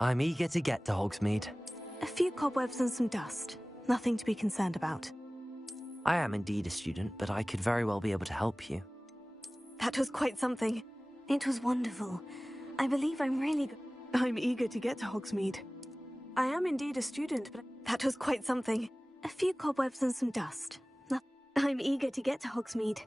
I'm eager to get to Hogsmeade. A few cobwebs and some dust. Nothing to be concerned about. I am indeed a student, but I could very well be able to help you. That was quite something. It was wonderful. I believe I'm really I'm eager to get to Hogsmeade. I am indeed a student, but that was quite something. A few cobwebs and some dust. I'm eager to get to Hogsmeade.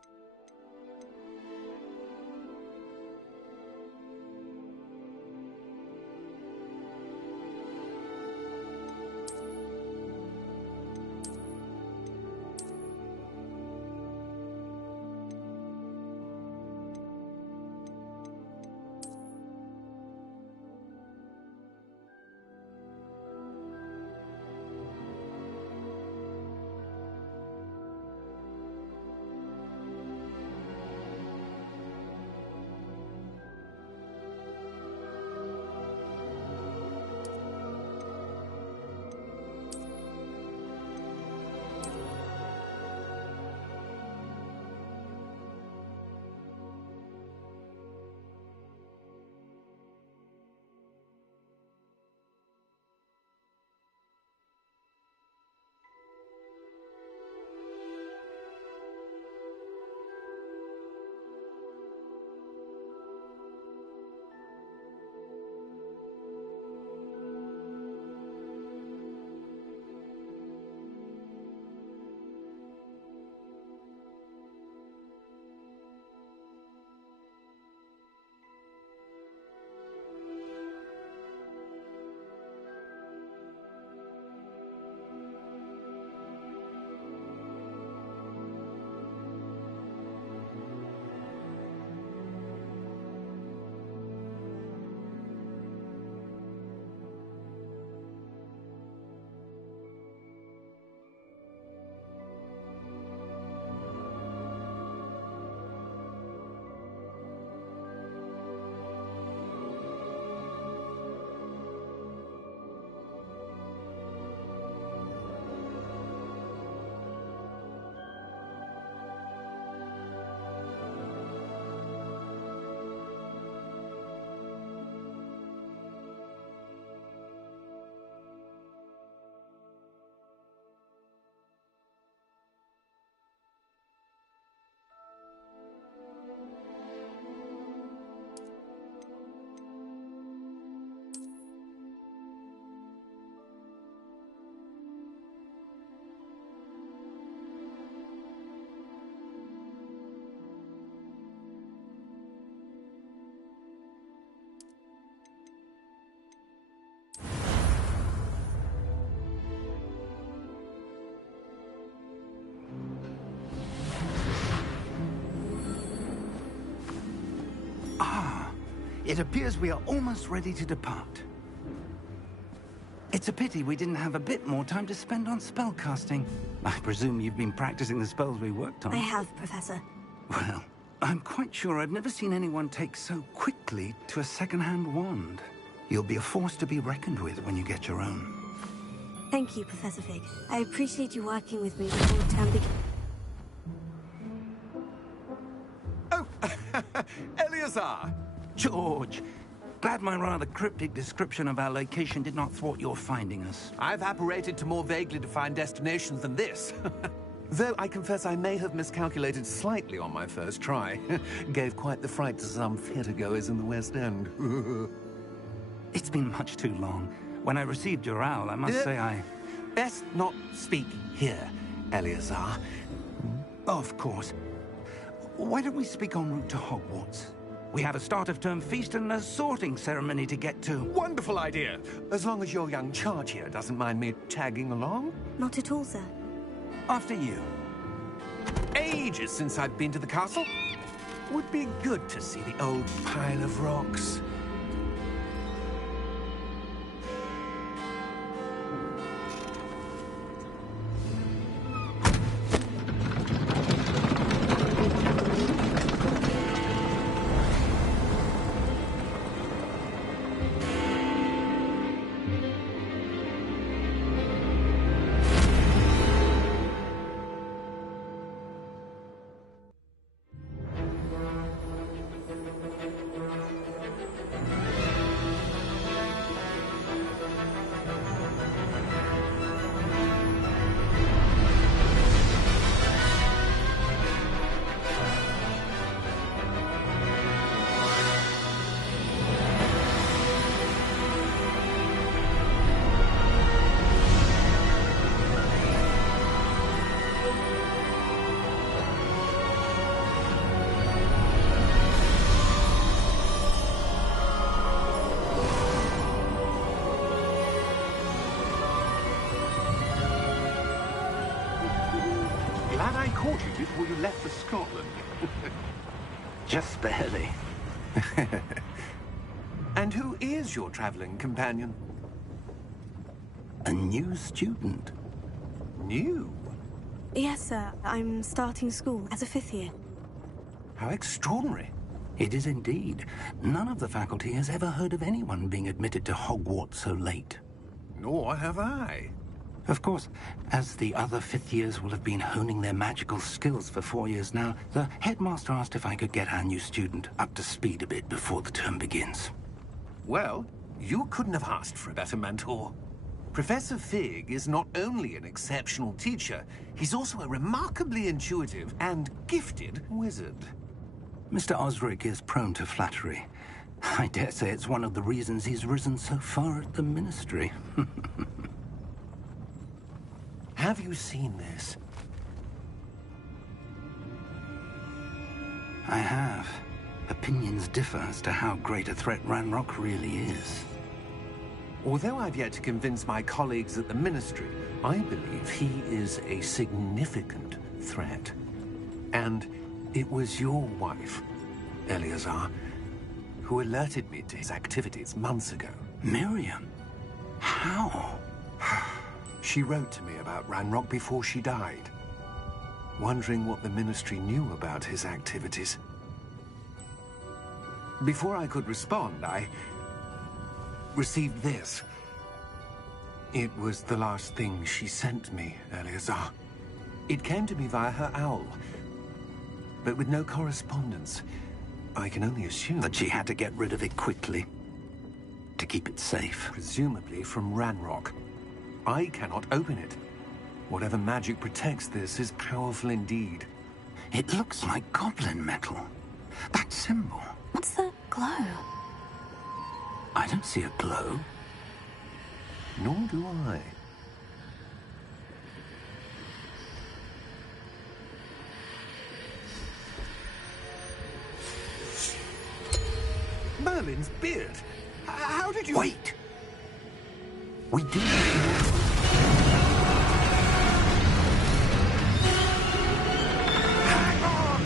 It appears we are almost ready to depart. It's a pity we didn't have a bit more time to spend on spellcasting. I presume you've been practicing the spells we worked on. I have, Professor. Well, I'm quite sure I've never seen anyone take so quickly to a second-hand wand. You'll be a force to be reckoned with when you get your own. Thank you, Professor Fig. I appreciate you working with me before the term begins. Oh, Eleazar! George! Glad my rather cryptic description of our location did not thwart your finding us. I've apparated to more vaguely defined destinations than this. Though I confess I may have miscalculated slightly on my first try. Gave quite the fright to some theatergoers in the West End. It's been much too long. When I received your owl, I must say I... Best not speak here, Eleazar. Of course. Why don't we speak en route to Hogwarts? We have a start-of-term feast and a sorting ceremony to get to. Wonderful idea! As long as your young charge here doesn't mind me tagging along. Not at all, sir. After you. Ages since I've been to the castle. Would be good to see the old pile of rocks. left for Scotland. Just barely. And who is your traveling companion? A new student. New? Yes, sir. I'm starting school as a 5th year. How extraordinary. It is indeed. None of the faculty has ever heard of anyone being admitted to Hogwarts so late. Nor have I. Of course, as the other 5th years will have been honing their magical skills for 4 years now, the headmaster asked if I could get our new student up to speed a bit before the term begins. Well, you couldn't have asked for a better mentor. Professor Fig is not only an exceptional teacher, he's also a remarkably intuitive and gifted wizard. Mr. Osric is prone to flattery. I dare say it's one of the reasons he's risen so far at the Ministry. Have you seen this? I have. Opinions differ as to how great a threat Ranrock really is. Although I've yet to convince my colleagues at the Ministry, I believe he is a significant threat. And it was your wife, Eleazar, who alerted me to his activities months ago. Miriam? How? She wrote to me about Ranrock before she died, wondering what the Ministry knew about his activities. Before I could respond, I received this. It was the last thing she sent me, Eleazar. It came to me via her owl, but with no correspondence. I can only assume That she had to get rid of it quickly, to keep it safe. presumably from Ranrock. I cannot open it. Whatever magic protects this is powerful indeed. It looks like goblin metal. That symbol. What's that glow? I don't see a glow. Nor do I. Merlin's beard. How did you... Wait! We do. Hang on!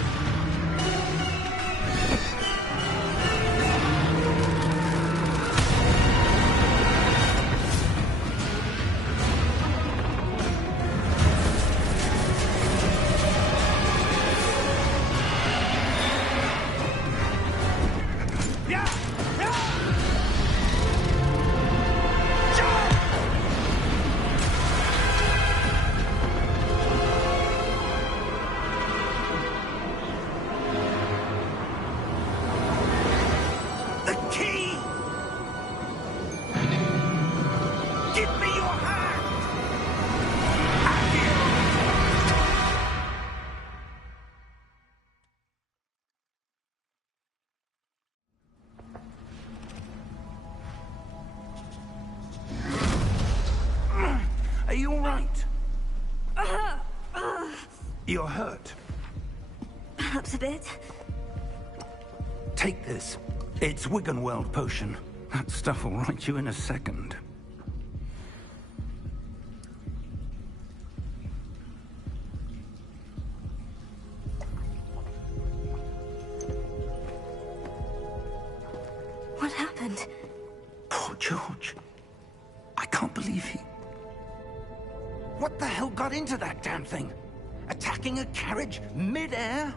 Yeah! Yeah! The key! Give me your hand! Have you? Are you all right? You're hurt. Perhaps a bit. Take this. It's Wiggenweld potion. That stuff will right you in a second. What happened? Poor George. I can't believe he... What the hell got into that damn thing? Attacking a carriage mid-air?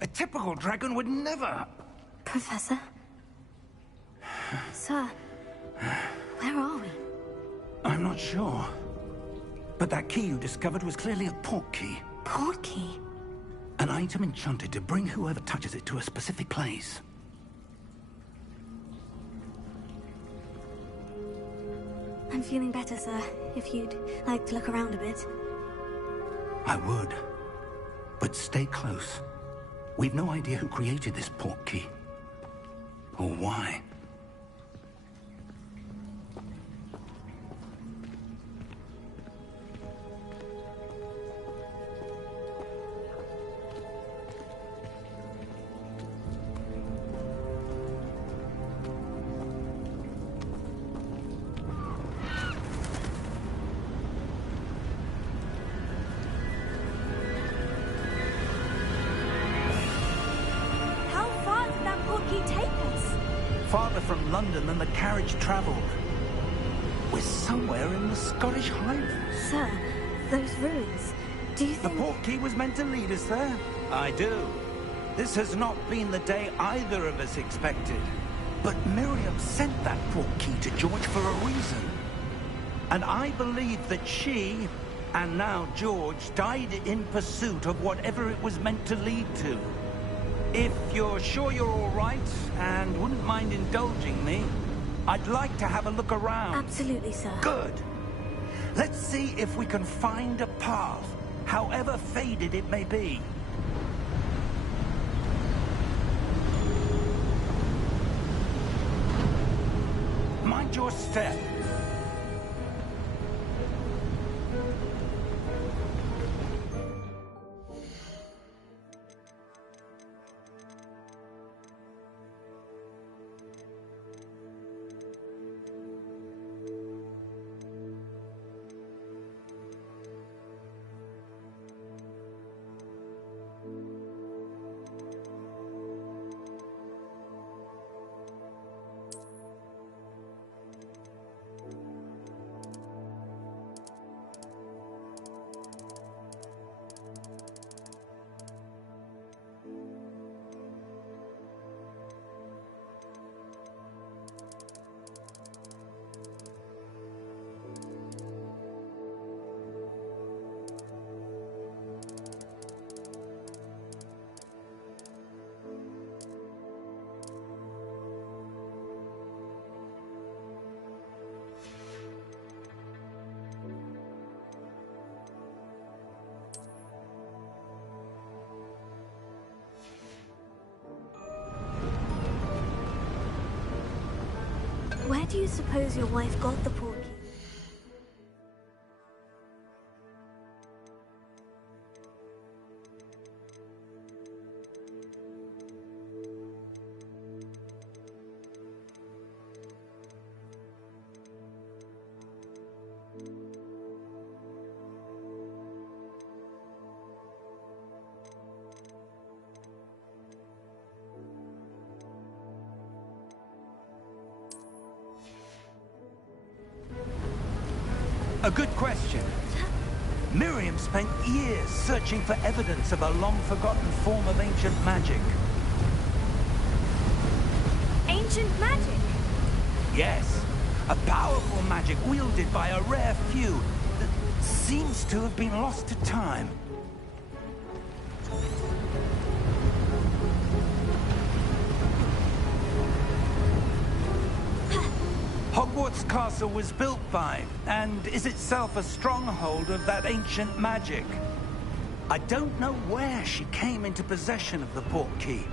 A typical dragon would never... Professor? Sir, where are we? I'm not sure. But that key you discovered was clearly a port key. Port key? An item enchanted to bring whoever touches it to a specific place. I'm feeling better, sir. If you'd like to look around a bit. I would. But stay close. We've no idea who created this port key. Or why. farther from London than the carriage travelled. We're somewhere in the Scottish Highlands. Sir, those ruins, do you The think... portkey was meant to lead us there? I do. This has not been the day either of us expected. But Miriam sent that portkey to George for a reason. And I believe that she, and now George, died in pursuit of whatever it was meant to lead to. If you're sure you're all right, and wouldn't mind indulging me, I'd like to have a look around. Absolutely, sir. Good. Let's see if we can find a path, however faded it may be. Mind your step. Where do you suppose your wife got the portkey? A good question. Miriam spent years searching for evidence of a long-forgotten form of ancient magic. Ancient magic? Yes, a powerful magic wielded by a rare few that seems to have been lost to time. Hogwarts Castle was built by, and is itself a stronghold of that ancient magic. I don't know where she came into possession of the portkey,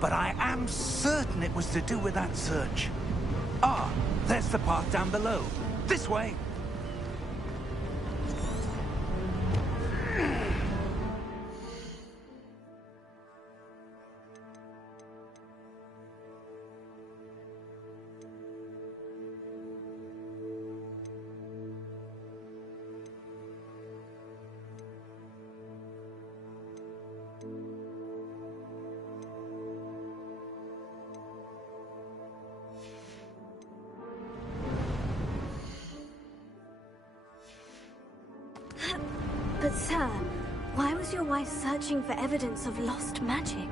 but I am certain it was to do with that search. Ah, there's the path down below. This way. But sir, why was your wife searching for evidence of lost magic?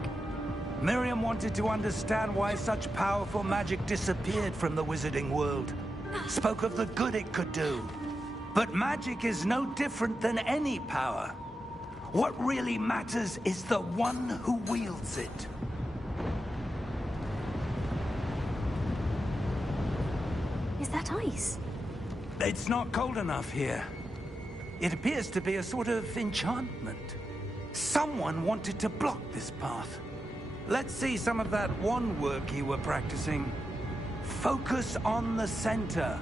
Miriam wanted to understand why such powerful magic disappeared from the wizarding world. Spoke of the good it could do. But magic is no different than any power. What really matters is the one who wields it. Is that ice? It's not cold enough here. It appears to be a sort of enchantment. Someone wanted to block this path. Let's see some of that wand work you were practicing. Focus on the center.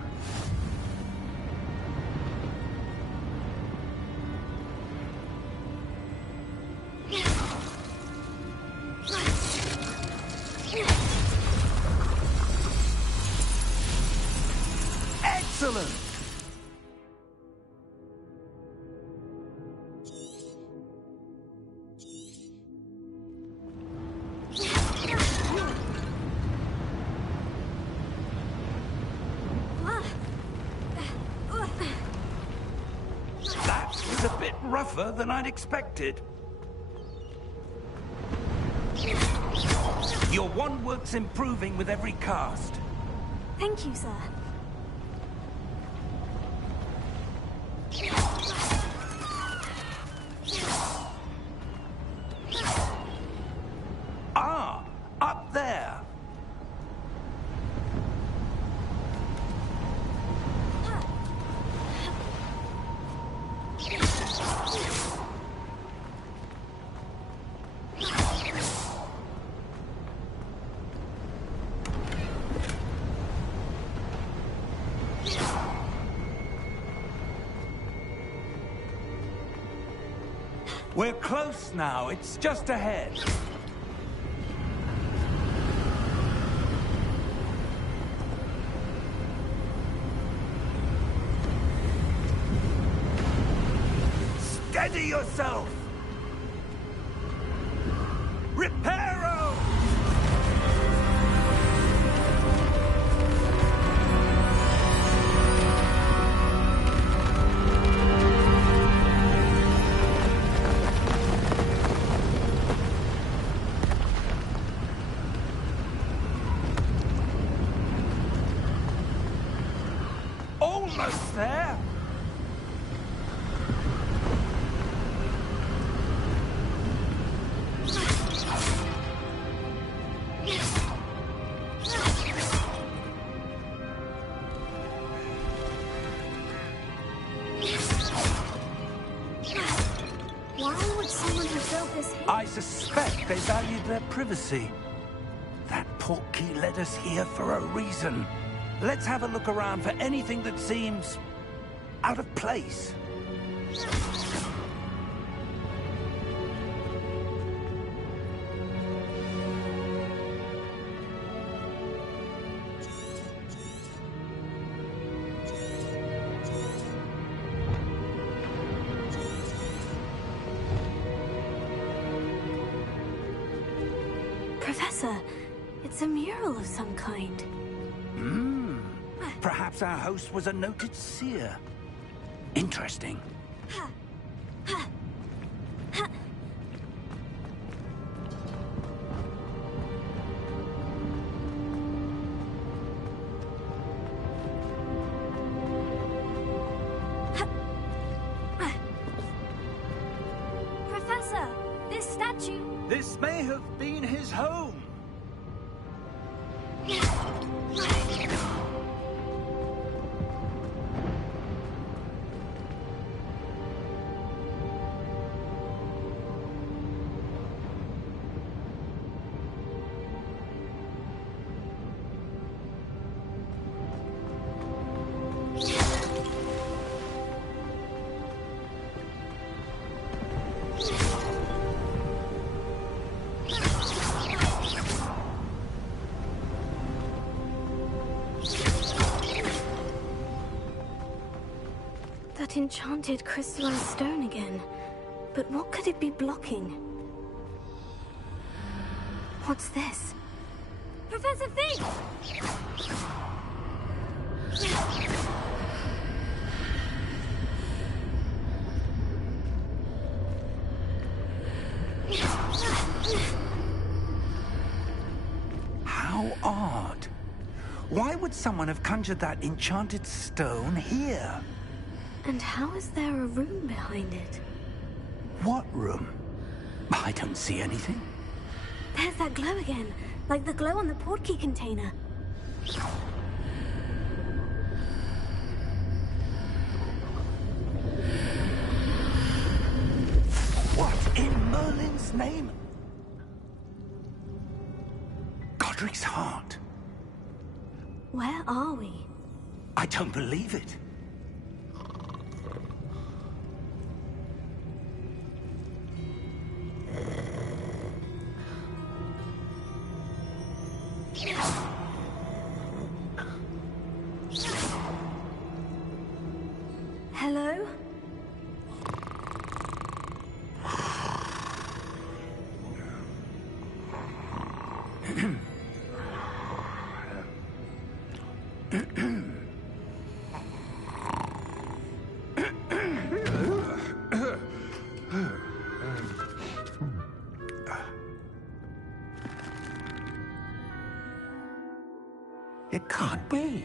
Excellent! tougher than I'd expected. Your wand work's improving with every cast. Thank you, sir. Ah, up there. We're close now. It's just ahead. Steady yourself! Reparo! Almost there! Why would someone have built this here? I suspect they valued their privacy. That portkey led us here for a reason. Let's have a look around for anything that seems out of place. Professor, it's a mural of some kind. Perhaps our host was a noted seer. Interesting. Professor, this statue... This may have been his home. That enchanted crystalline stone again. But what could it be blocking? What's this? Professor Fig! How odd. Why would someone have conjured that enchanted stone here? And how is there a room behind it? What room? I don't see anything. There's that glow again, like the glow on the portkey container. What in Merlin's name? Godric's heart. Where are we? I don't believe it. Hello? It can't be.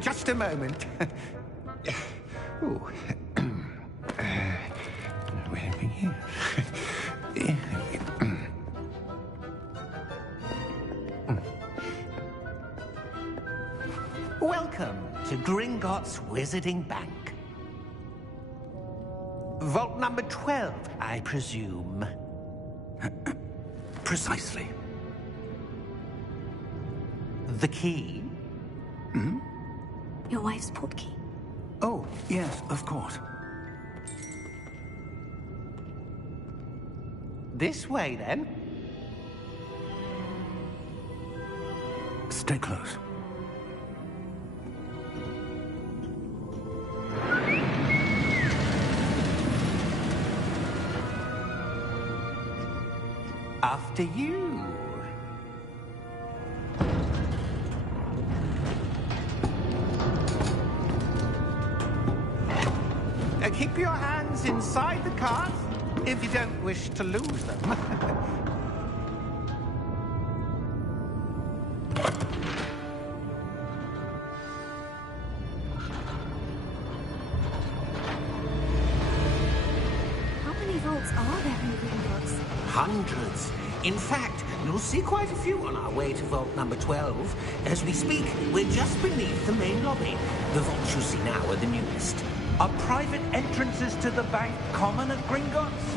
Just a moment. Ooh. Welcome to Gringotts Wizarding Bank. Vault number 12, I presume. Precisely. The key? Your wife's portkey. Oh, yes, of course. This way, then. Stay close. After you. Keep your hands inside the cart if you don't wish to lose them. How many vaults are there in Gringotts? Hundreds. In fact, you'll see quite a few on our way to vault number 12. As we speak, we're just beneath the main lobby. The vaults you see now are the newest. Are private entrances to the bank common at Gringotts?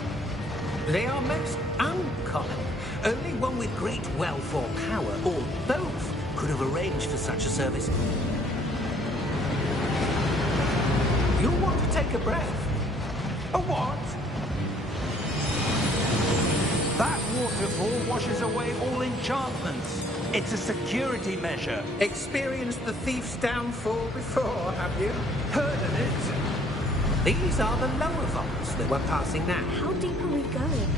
They are most uncommon. Only one with great wealth or power, or both, could have arranged for such a service. You'll want to take a breath. A what? That waterfall washes away all enchantments. It's a security measure. Experienced the thief's downfall before, have you? Heard of it? These are the lower vaults that we're passing now. How deep are we going?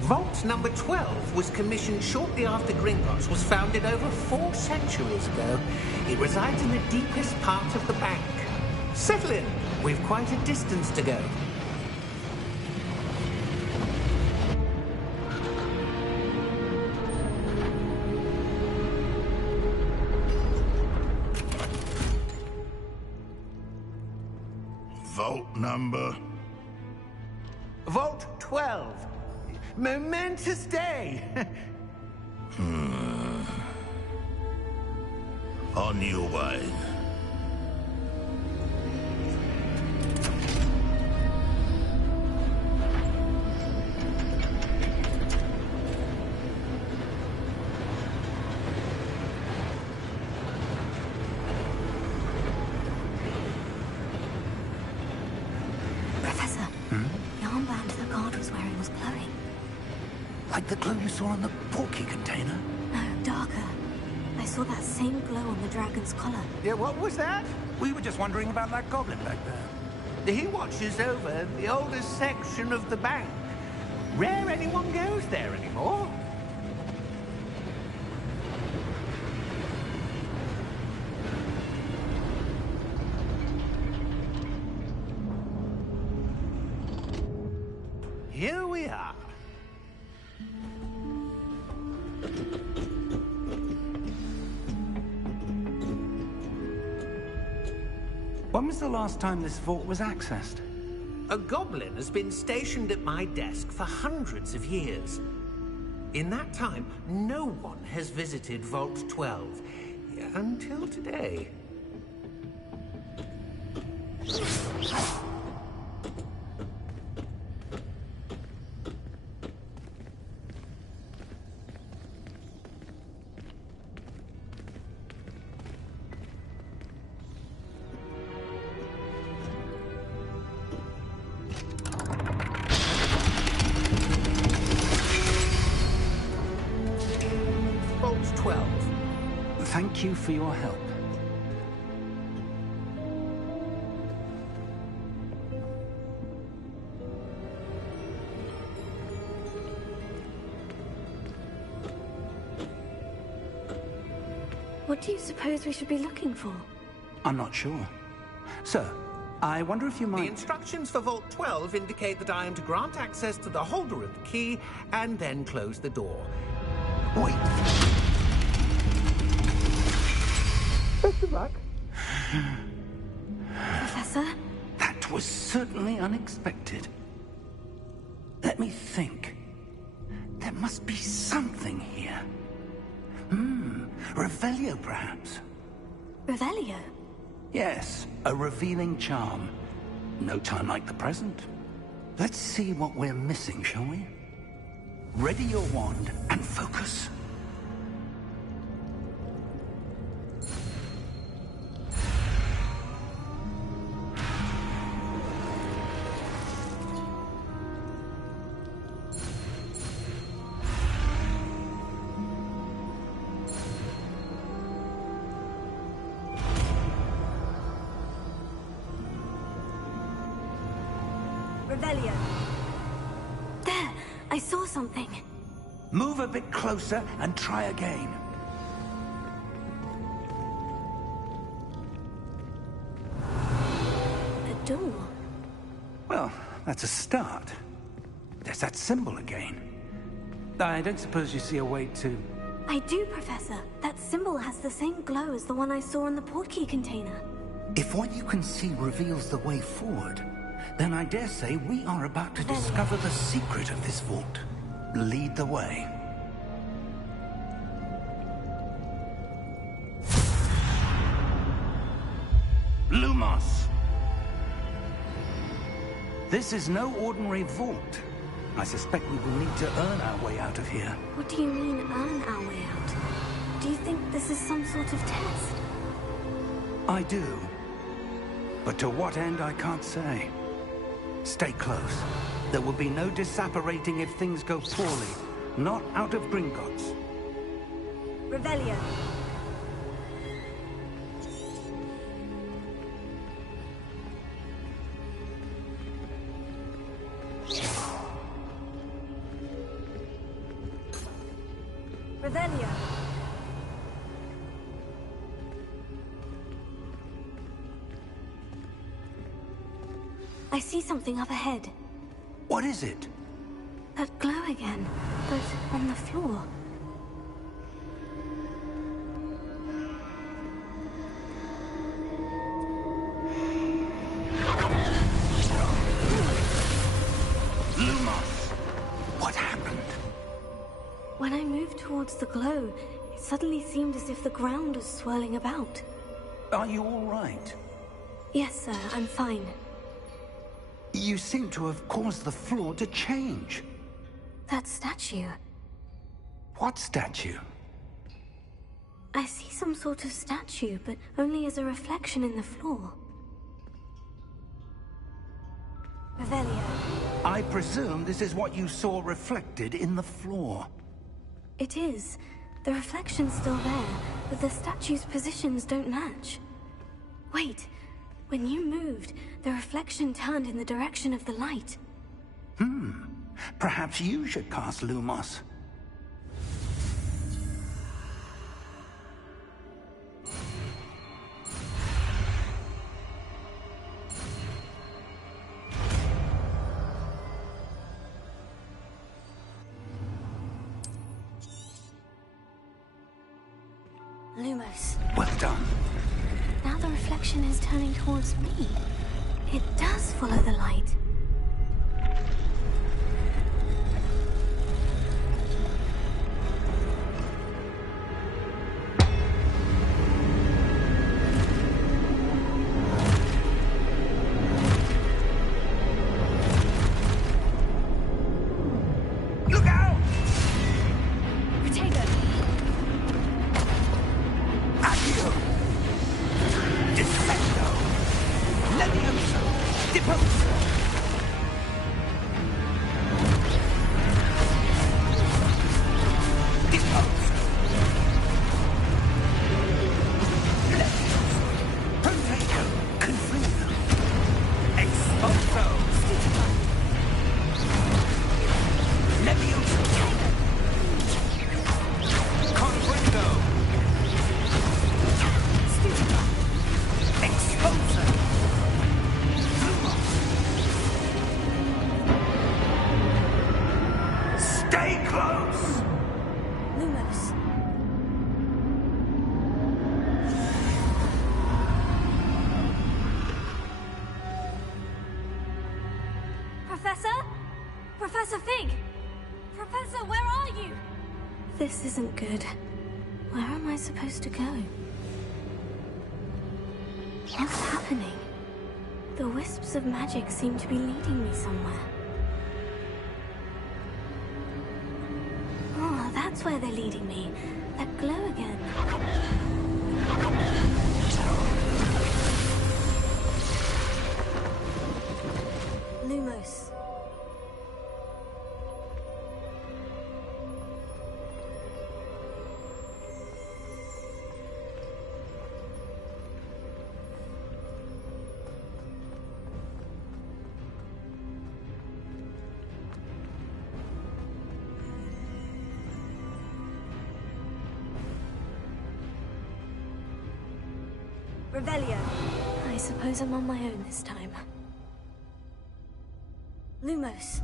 Vault number 12 was commissioned shortly after Gringotts was founded over 4 centuries ago. It resides in the deepest part of the bank. Settle in. We've quite a distance to go. Vault number? Vault 12. Momentous day. On your way. Professor, the armband the guard was wearing was glowing. Like the glow you saw on the porky container? No, darker. I saw that same glow on the dragon's collar. Yeah, what was that? We were just wondering about that goblin back there. He watches over the oldest section of the bank. Rare anyone goes there anymore. Here we are. When was the last time this vault was accessed? A goblin has been stationed at my desk for hundreds of years. In that time, no one has visited Vault 12. Until today. Vault 12. Thank you for your help. What do you suppose we should be looking for? I'm not sure. Sir, I wonder if you The might... instructions for Vault 12 indicate that I am to grant access to the holder of the key and then close the door. Wait. Best of luck. Professor? That was certainly unexpected. Let me think. There must be something here. Revelio, perhaps. Revelio? Yes, a revealing charm. No time like the present. Let's see what we're missing, shall we? Ready your wand and focus. Revelio. There! I saw something. Move a bit closer and try again. A door. Well, that's a start. There's that symbol again. I don't suppose you see a way to... I do, Professor. That symbol has the same glow as the one I saw in the portkey container. If what you can see reveals the way forward, then I dare say we are about to discover the secret of this vault. Lead the way. Lumos! This is no ordinary vault. I suspect we will need to earn our way out of here. What do you mean, earn our way out? Do you think this is some sort of test? I do. But to what end, I can't say. Stay close. There will be no disapparating if things go poorly. Not out of Gringotts. Revelio. Revelio. I see something up ahead. What is it? That glow again, but on the floor. Lumos! What happened? When I moved towards the glow, it suddenly seemed as if the ground was swirling about. Are you all right? Yes, sir, I'm fine. You seem to have caused the floor to change. That statue. What statue? I see some sort of statue, but only as a reflection in the floor. Revelio. I presume this is what you saw reflected in the floor. It is. The reflection's still there, but the statue's positions don't match. Wait. When you moved, the reflection turned in the direction of the light. Perhaps you should cast Lumos. Lumos. Well done. Now the reflection is turning towards me. It does follow the light. Look out! Potato! Accio! Defendo! Levioso! Deposo! Professor Fig! Professor, where are you? This isn't good. Where am I supposed to go? What's happening? The wisps of magic seem to be leading me somewhere. Oh, that's where they're leading me. That glow again. Lumos. Revelio. I suppose I'm on my own this time. Lumos.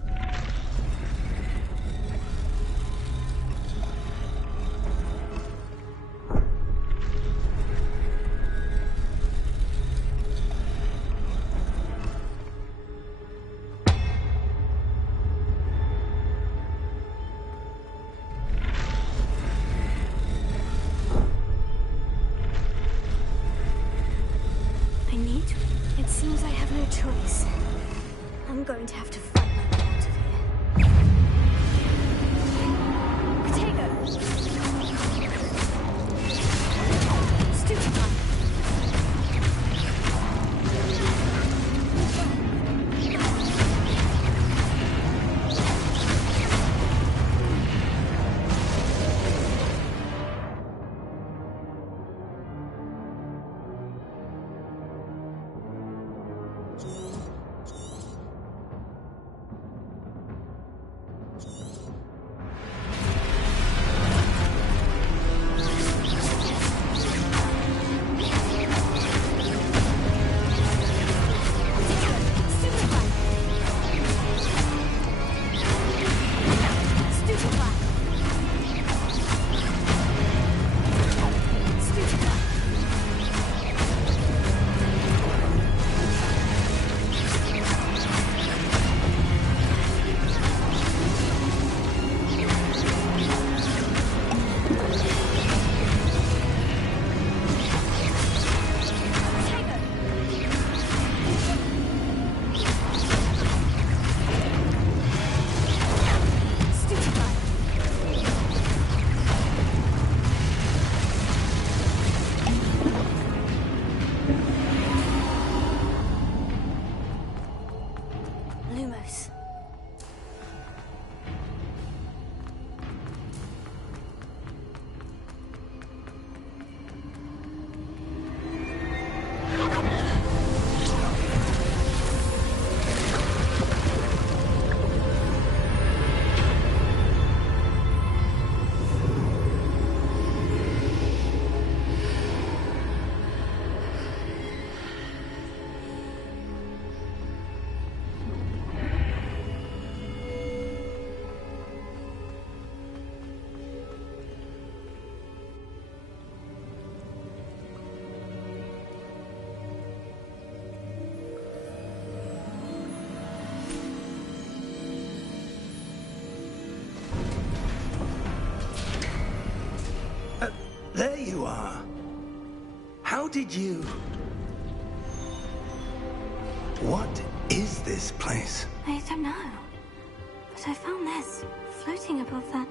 It seems I have no choice. I'm going to have to fight my way out of here. Potato! Stupefy! Lumos. There you are. How did you... What is this place? I don't know. But I found this floating above that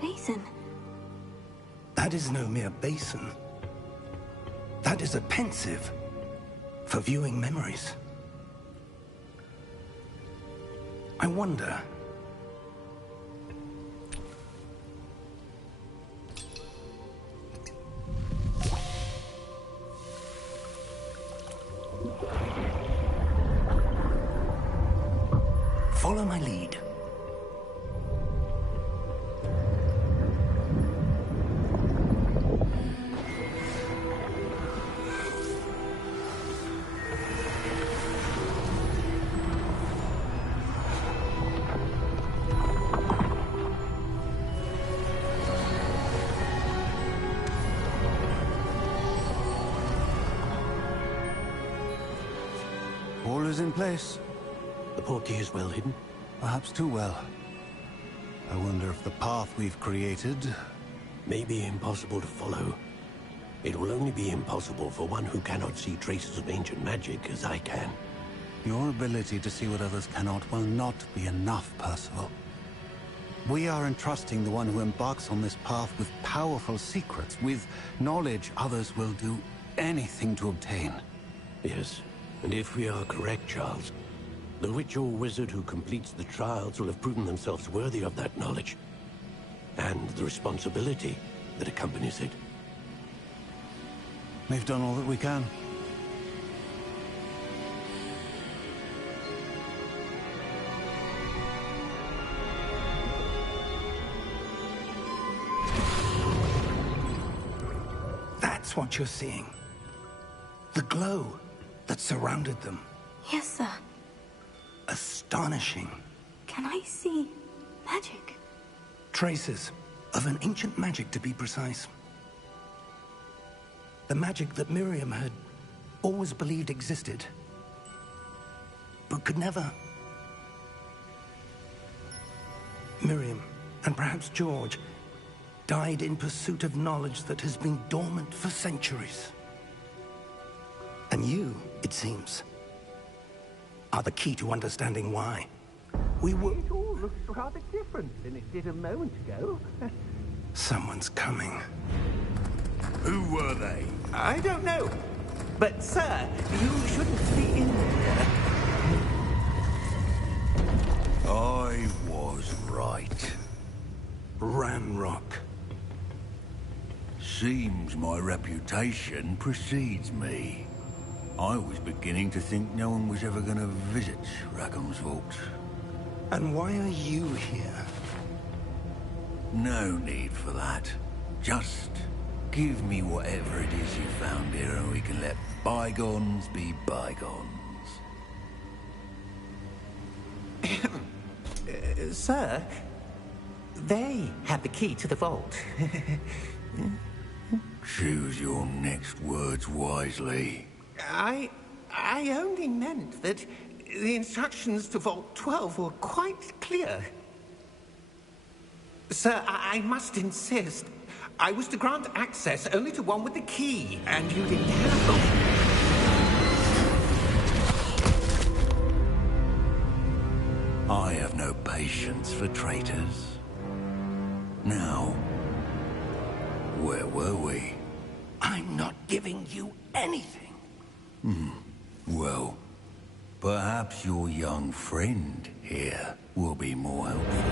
basin. That is no mere basin. That is a pensive for viewing memories. I wonder... Follow my lead. All is in place. The portkey is well hidden. Perhaps too well. I wonder if the path we've created may be impossible to follow. It will only be impossible for one who cannot see traces of ancient magic as I can. Your ability to see what others cannot will not be enough, Percival. We are entrusting the one who embarks on this path with powerful secrets, with knowledge others will do anything to obtain. Yes, and if we are correct, Charles, the witch or wizard who completes the trials will have proven themselves worthy of that knowledge, and the responsibility that accompanies it. We've done all that we can. That's what you're seeing. The glow that surrounded them. Yes, sir. Astonishing. Can I see magic? Traces of an ancient magic, to be precise. The magic that Miriam had always believed existed, but could never. Miriam, and perhaps George, died in pursuit of knowledge that has been dormant for centuries. And you, it seems, are the key to understanding why. We were... It all looks rather different than it did a moment ago. Someone's coming. Who were they? I don't know. But, sir, you shouldn't be in there. I was right. Ranrock. Seems my reputation precedes me. I was beginning to think no one was ever going to visit Rackham's vault. And why are you here? No need for that. Just give me whatever it is you found here and we can let bygones be bygones. Sir, they have the key to the vault. Choose your next words wisely. I only meant that the instructions to Vault 12 were quite clear. Sir, I must insist. I was to grant access only to one with the key, and you didn't have them. I have no patience for traitors. Now, where were we? I'm not giving you anything. Well, perhaps your young friend here will be more helpful.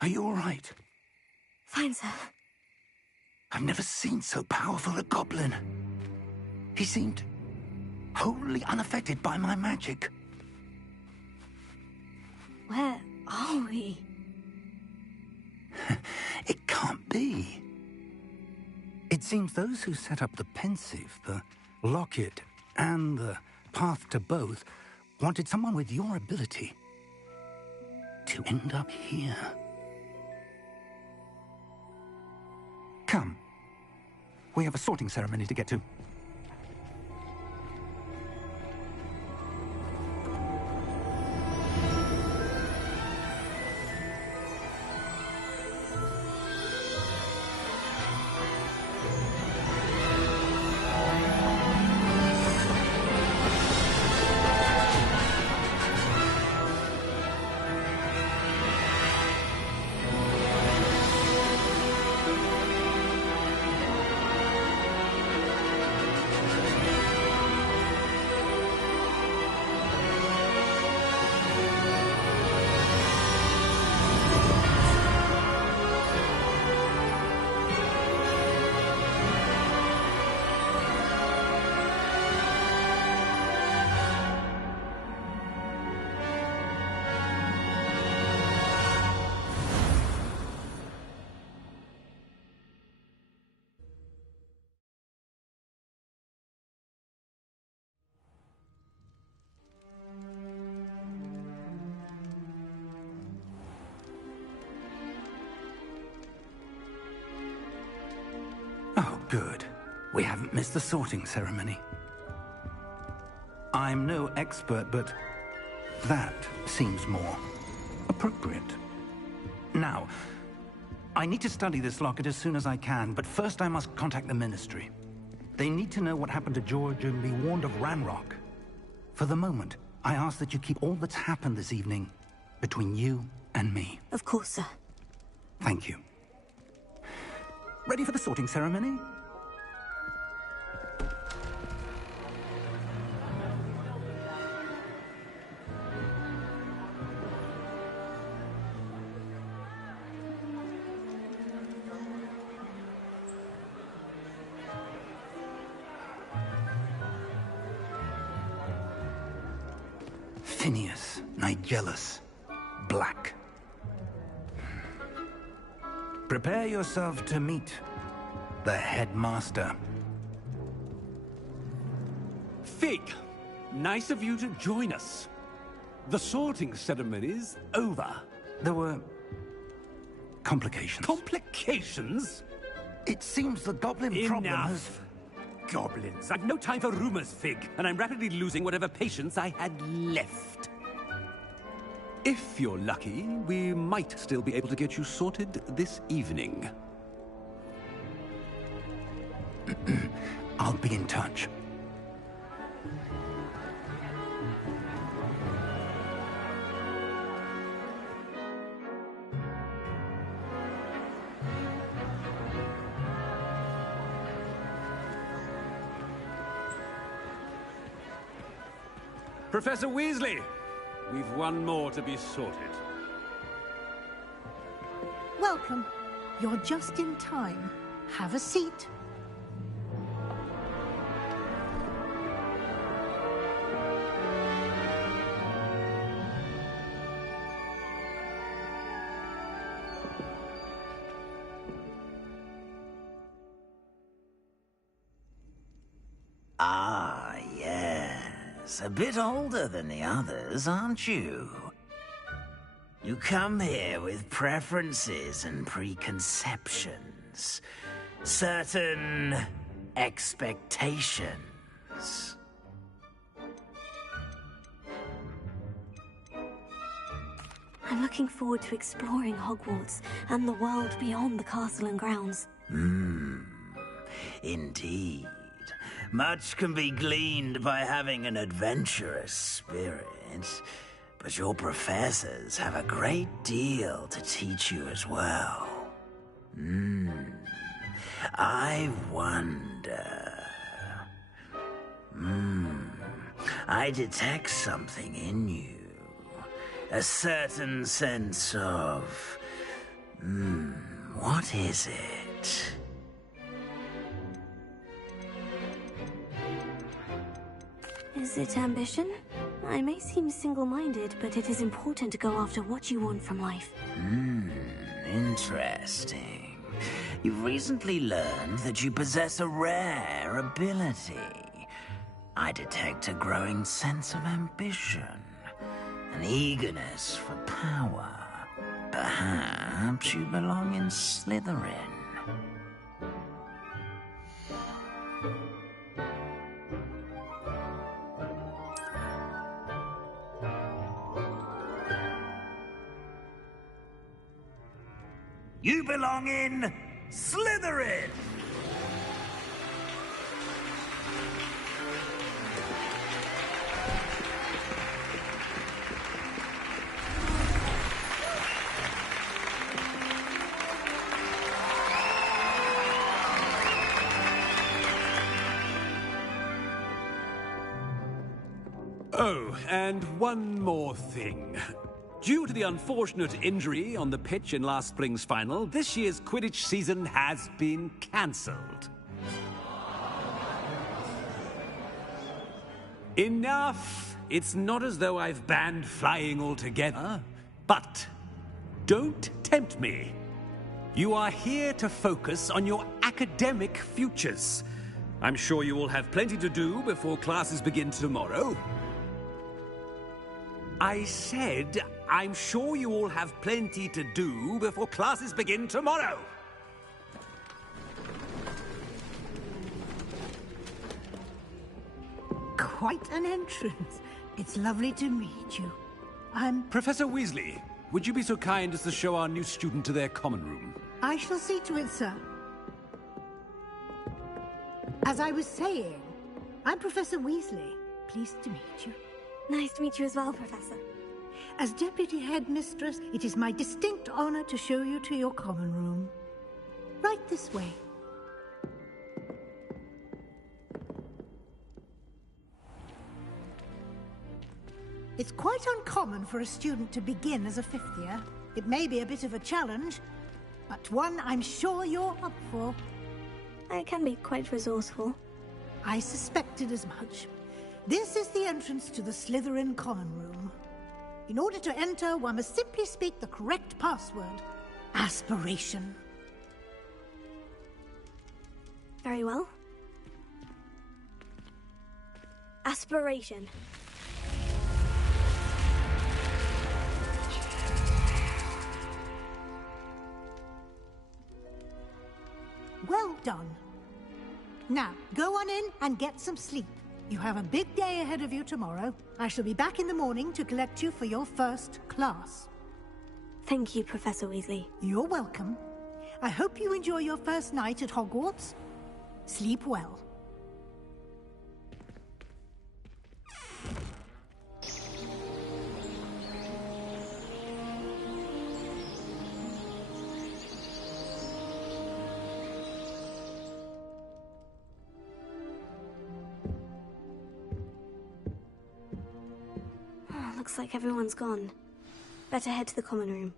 Are you all right? Fine, sir. I've never seen so powerful a goblin. He seemed wholly unaffected by my magic. Where are we? It can't be. It seems those who set up the pensive, the locket, and the path to both wanted someone with your ability to end up here. Come. We have a sorting ceremony to get to. Good. We haven't missed the sorting ceremony. I'm no expert, but that seems more appropriate. Now, I need to study this locket as soon as I can, but first I must contact the Ministry. They need to know what happened to George and be warned of Ranrock. For the moment, I ask that you keep all that's happened this evening between you and me. Of course, sir. Thank you. Ready for the sorting ceremony? Phineas, Nigellus, Black. Prepare yourself to meet the headmaster. Fig, nice of you to join us. The sorting ceremony's over. There were complications. Complications? It seems the goblin problem has... Enough. Goblins. I've no time for rumors, Fig, and I'm rapidly losing whatever patience I had left. If you're lucky, we might still be able to get you sorted this evening. I'll be in touch. Professor Weasley, we've one more to be sorted. Welcome. You're just in time. Have a seat. Ah, yes. A bit older than the others, aren't you? You come here with preferences and preconceptions. Certain expectations. I'm looking forward to exploring Hogwarts and the world beyond the castle and grounds. Indeed. Much can be gleaned by having an adventurous spirit, but your professors have a great deal to teach you as well. I wonder... I detect something in you. A certain sense of... what is it? Is it ambition? I may seem single-minded, but it is important to go after what you want from life. Interesting. You've recently learned that you possess a rare ability. I detect a growing sense of ambition, an eagerness for power. Perhaps you belong in Slytherin. You belong in Slytherin! Oh, and one more thing. Due to the unfortunate injury on the pitch in last spring's final, this year's Quidditch season has been cancelled. Enough! It's not as though I've banned flying altogether. But don't tempt me. You are here to focus on your academic futures. I'm sure you will have plenty to do before classes begin tomorrow. I said, I'm sure you all have plenty to do before classes begin tomorrow. quite an entrance. It's lovely to meet you. Professor Weasley, would you be so kind as to show our new student to their common room? I shall see to it, sir. As I was saying, I'm Professor Weasley. Pleased to meet you. Nice to meet you as well, Professor. As Deputy Headmistress, it is my distinct honor to show you to your common room. Right this way. It's quite uncommon for a student to begin as a fifth year. It may be a bit of a challenge, but one I'm sure you're up for. I can be quite resourceful. I suspected as much. This is the entrance to the Slytherin common room. In order to enter, one must simply speak the correct password. Aspiration. Very well. Aspiration. Well done. Now, go on in and get some sleep. You have a big day ahead of you tomorrow. I shall be back in the morning to collect you for your first class. Thank you, Professor Weasley. You're welcome. I hope you enjoy your first night at Hogwarts. Sleep well. Looks like everyone's gone. Better head to the common room.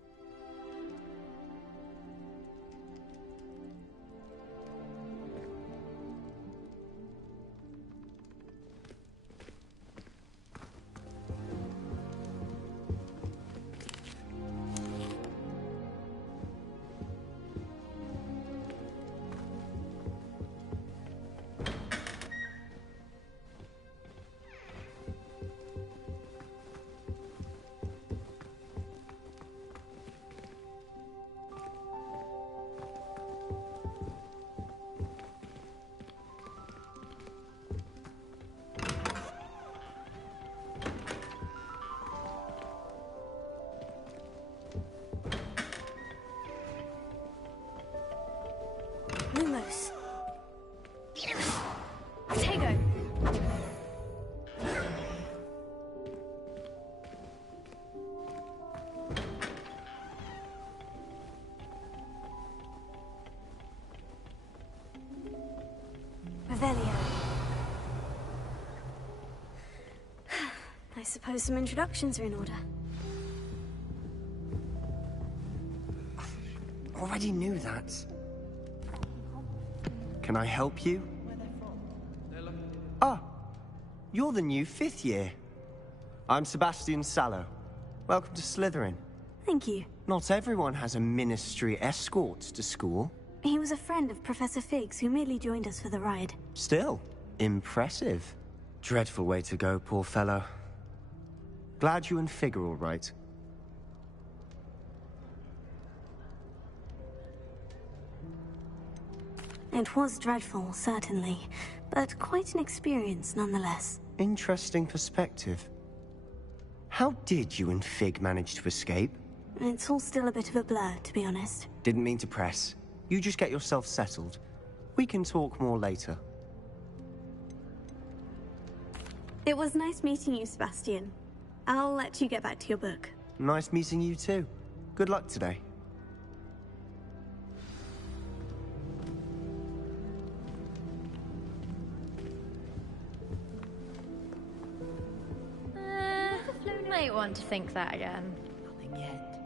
Lumos. Tego. Revelio. I suppose some introductions are in order. Already knew that. Can I help you? Ah, you're the new fifth year. I'm Sebastian Sallow. Welcome to Slytherin. Thank you. Not everyone has a ministry escort to school. He was a friend of Professor Figgs who merely joined us for the ride. Still, impressive. Dreadful way to go, poor fellow. Glad you and Fig are all right. It was dreadful, certainly, but quite an experience nonetheless. Interesting perspective. How did you and Fig manage to escape? It's all still a bit of a blur, to be honest. Didn't mean to press. You just get yourself settled. We can talk more later. It was nice meeting you, Sebastian. I'll let you get back to your book. Nice meeting you too. Good luck today. Might want to think that again. Nothing yet.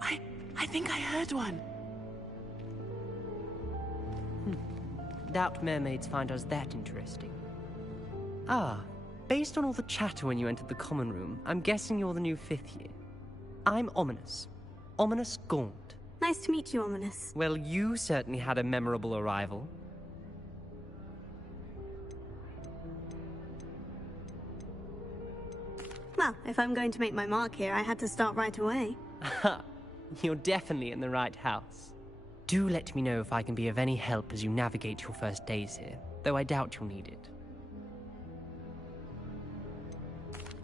I think I heard one. Doubt mermaids find us that interesting. Ah, based on all the chatter when you entered the common room, I'm guessing you're the new fifth year. I'm Ominous. Ominous Gaunt. Nice to meet you, Ominous. Well, you certainly had a memorable arrival. Well, if I'm going to make my mark here, I had to start right away. Ha! You're definitely in the right house. Do let me know if I can be of any help as you navigate your first days here, though I doubt you'll need it.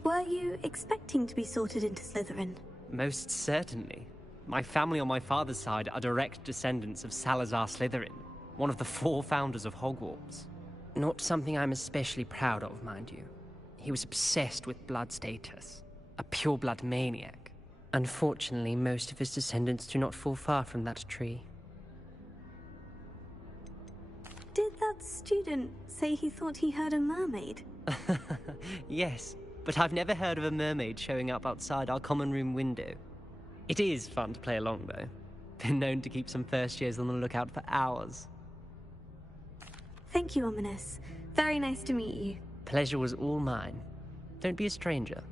Were you expecting to be sorted into Slytherin? Most certainly. My family on my father's side are direct descendants of Salazar Slytherin, one of the 4 founders of Hogwarts. Not something I'm especially proud of, mind you. He was obsessed with blood status, a pure-blood maniac. Unfortunately, most of his descendants do not fall far from that tree. Did that student say he thought he heard a mermaid? Yes, but I've never heard of a mermaid showing up outside our common room window. It is fun to play along, though. Been known to keep some first years on the lookout for hours. Thank you, Ominous. Very nice to meet you. Pleasure was all mine. Don't be a stranger.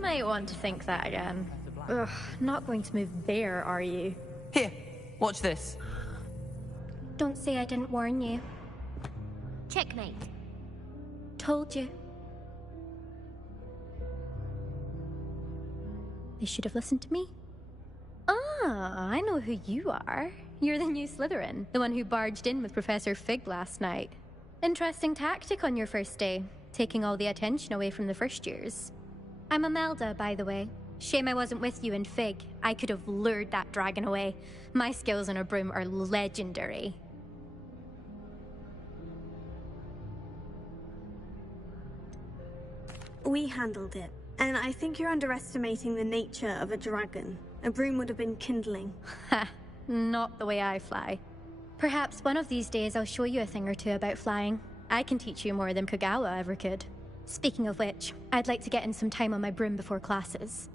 Might want to think that again. Ugh, not going to move there, are you? Here, watch this. Don't say I didn't warn you. Checkmate. Told you. They should have listened to me. Ah, I know who you are. You're the new Slytherin, the one who barged in with Professor Fig last night. Interesting tactic on your first day, taking all the attention away from the first years. I'm Imelda, by the way. Shame I wasn't with you in Fig. I could have lured that dragon away. My skills on a broom are legendary. We handled it, and I think you're underestimating the nature of a dragon. A broom would have been kindling. Ha, not the way I fly. Perhaps one of these days I'll show you a thing or two about flying. I can teach you more than Kagawa ever could. Speaking of which, I'd like to get in some time on my broom before classes.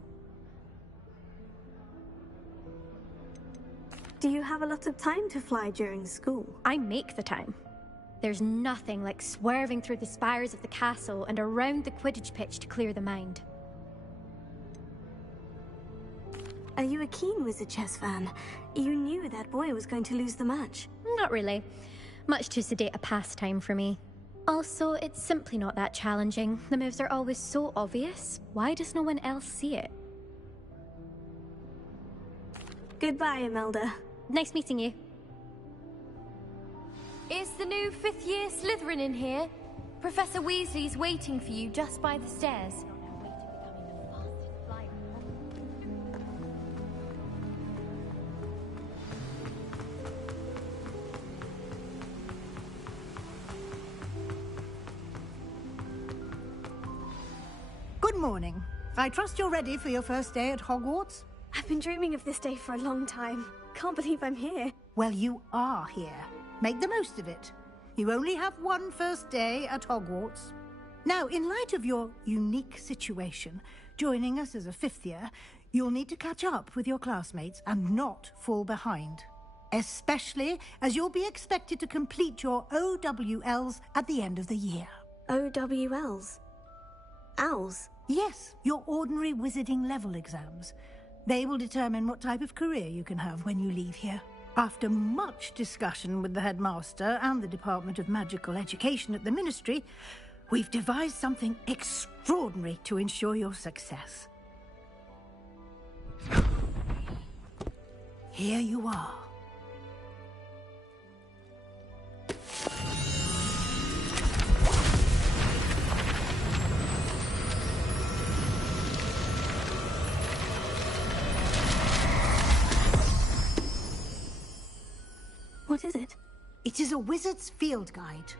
Do you have a lot of time to fly during school? I make the time. There's nothing like swerving through the spires of the castle and around the Quidditch pitch to clear the mind. Are you a keen Wizard chess fan? You knew that boy was going to lose the match. Not really. Much too sedate a pastime for me. Also, it's simply not that challenging. The moves are always so obvious. Why does no one else see it? Goodbye, Imelda. Nice meeting you. Is the new 5th year Slytherin in here? Professor Weasley's waiting for you just by the stairs. Good morning. I trust you're ready for your first day at Hogwarts? I've been dreaming of this day for a long time. Can't believe I'm here. Well, you are here. Make the most of it. You only have one first day at Hogwarts. Now, in light of your unique situation, joining us as a 5th year, you'll need to catch up with your classmates and not fall behind. Especially as you'll be expected to complete your OWLs at the end of the year. OWLs? Owls? Yes, your ordinary wizarding level exams. They will determine what type of career you can have when you leave here. After much discussion with the headmaster and the Department of Magical Education at the Ministry, we've devised something extraordinary to ensure your success. Here you are. What is it? It is a wizard's field guide.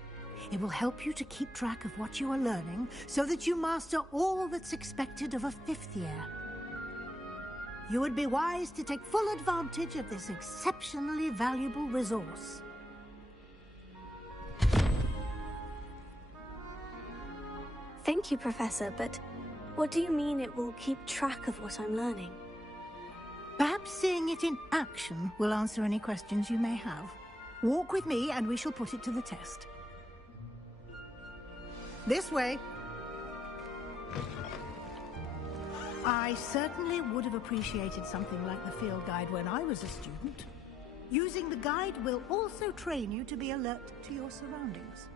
It will help you to keep track of what you are learning so that you master all that's expected of a 5th year. You would be wise to take full advantage of this exceptionally valuable resource. Thank you, Professor, but what do you mean it will keep track of what I'm learning? Perhaps seeing it in action will answer any questions you may have. Walk with me and we shall put it to the test. This way. I certainly would have appreciated something like the field guide when I was a student. Using the guide will also train you to be alert to your surroundings.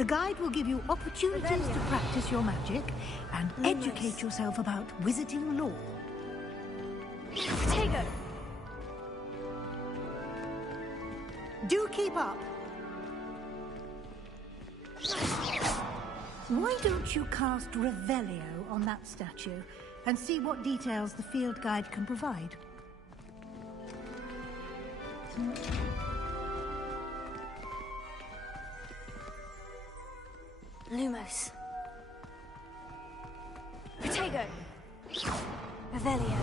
The guide will give you opportunities to practice your magic and educate yourself about wizarding lore. Tego! Do keep up. Why don't you cast Revelio on that statue and see what details the field guide can provide? Lumos. Protego. Revelio.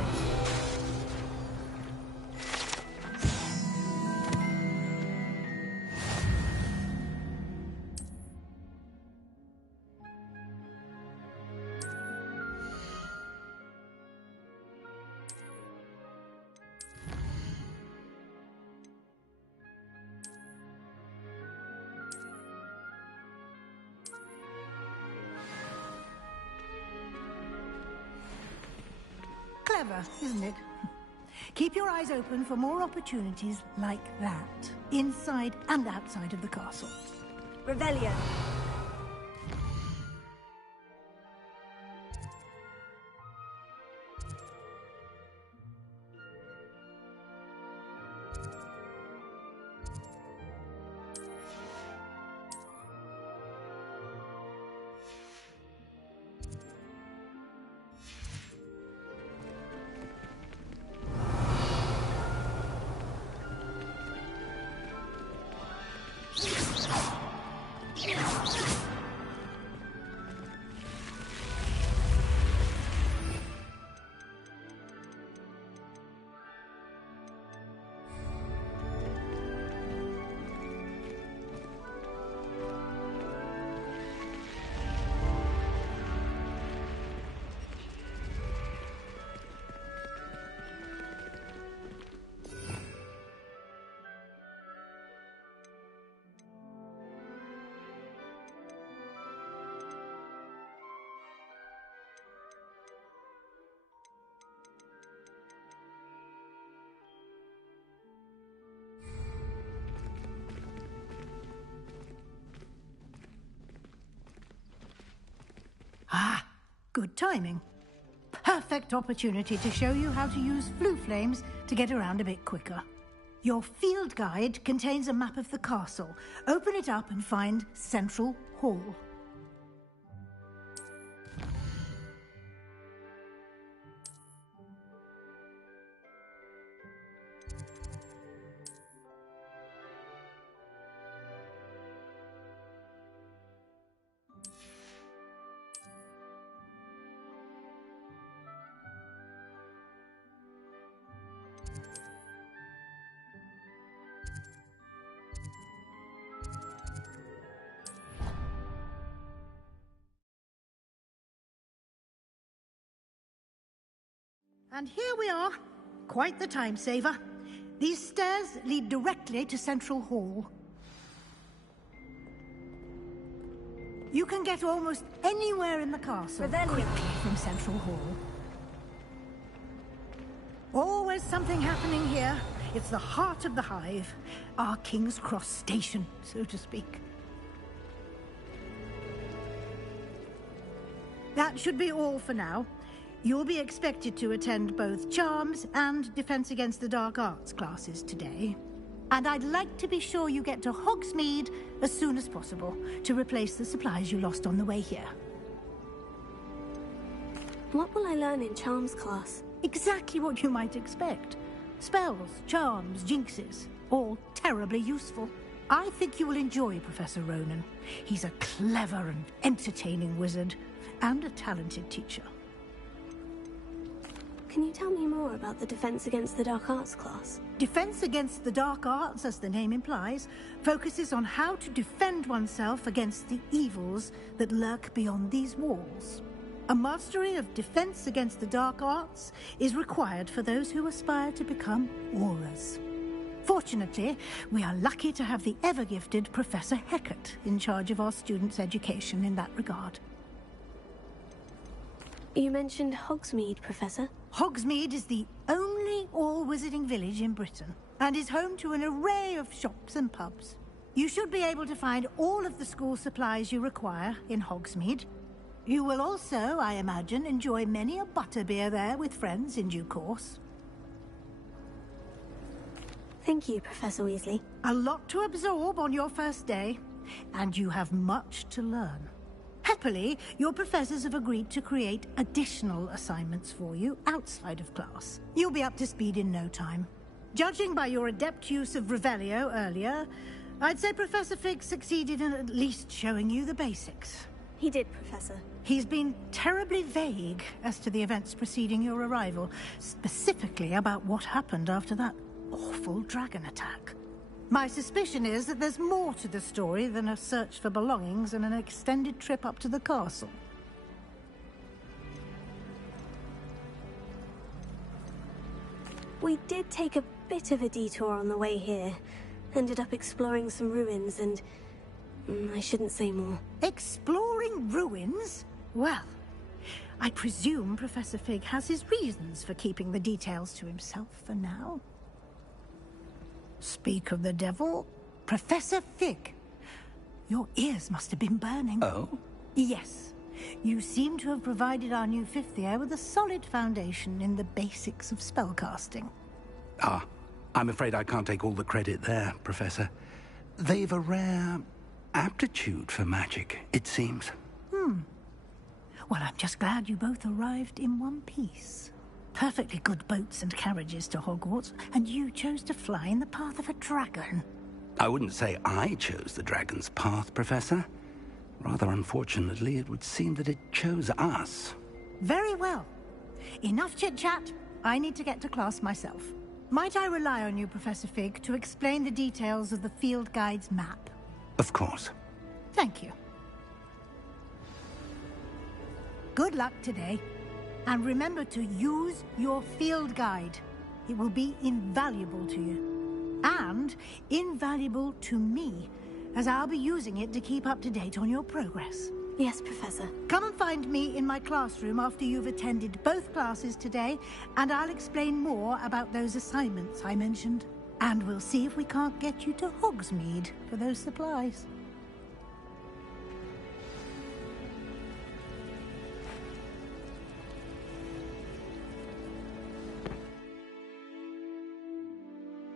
Clever, isn't it? Keep your eyes open for more opportunities like that, inside and outside of the castle. Revelio. Ah, good timing. Perfect opportunity to show you how to use flue flames to get around a bit quicker. Your field guide contains a map of the castle. Open it up and find Central Hall. And here we are. Quite the time saver. These stairs lead directly to Central Hall. You can get almost anywhere in the castle quickly from Central Hall. Always something happening here. It's the heart of the hive. Our King's Cross station, so to speak. That should be all for now. You'll be expected to attend both Charms and Defense Against the Dark Arts classes today. And I'd like to be sure you get to Hogsmeade as soon as possible to replace the supplies you lost on the way here. What will I learn in Charms class? Exactly what you might expect. Spells, charms, jinxes, all terribly useful. I think you will enjoy Professor Ronan. He's a clever and entertaining wizard, and a talented teacher. Can you tell me more about the Defense Against the Dark Arts class? Defense Against the Dark Arts, as the name implies, focuses on how to defend oneself against the evils that lurk beyond these walls. A mastery of Defense Against the Dark Arts is required for those who aspire to become auras. Fortunately, we are lucky to have the ever-gifted Professor Hecat in charge of our students' education in that regard. You mentioned Hogsmeade, Professor. Hogsmeade is the only all-wizarding village in Britain, and is home to an array of shops and pubs. You should be able to find all of the school supplies you require in Hogsmeade. You will also, I imagine, enjoy many a butterbeer there with friends in due course. Thank you, Professor Weasley. A lot to absorb on your first day, and you have much to learn. Happily, your professors have agreed to create additional assignments for you outside of class. You'll be up to speed in no time. Judging by your adept use of Revelio earlier, I'd say Professor Fig succeeded in at least showing you the basics. He did, Professor. He's been terribly vague as to the events preceding your arrival, specifically about what happened after that awful dragon attack. My suspicion is that there's more to the story than a search for belongings and an extended trip up to the castle. We did take a bit of a detour on the way here. Ended up exploring some ruins and... I shouldn't say more. Exploring ruins? Well, I presume Professor Fig has his reasons for keeping the details to himself for now. Speak of the devil, Professor Fig. Your ears must have been burning. Oh? Yes. You seem to have provided our new fifth year with a solid foundation in the basics of spellcasting. Ah, I'm afraid I can't take all the credit there, Professor. They've a rare aptitude for magic, it seems. Well, I'm just glad you both arrived in one piece. Perfectly good boats and carriages to Hogwarts, and you chose to fly in the path of a dragon. I wouldn't say I chose the dragon's path, Professor. Rather unfortunately, it would seem that it chose us. Very well. Enough chit-chat. I need to get to class myself. Might I rely on you, Professor Fig, to explain the details of the field guide's map? Of course. Thank you. Good luck today. And remember to use your field guide. It will be invaluable to you. And invaluable to me, as I'll be using it to keep up to date on your progress. Yes, Professor. Come and find me in my classroom after you've attended both classes today, and I'll explain more about those assignments I mentioned. And we'll see if we can't get you to Hogsmeade for those supplies.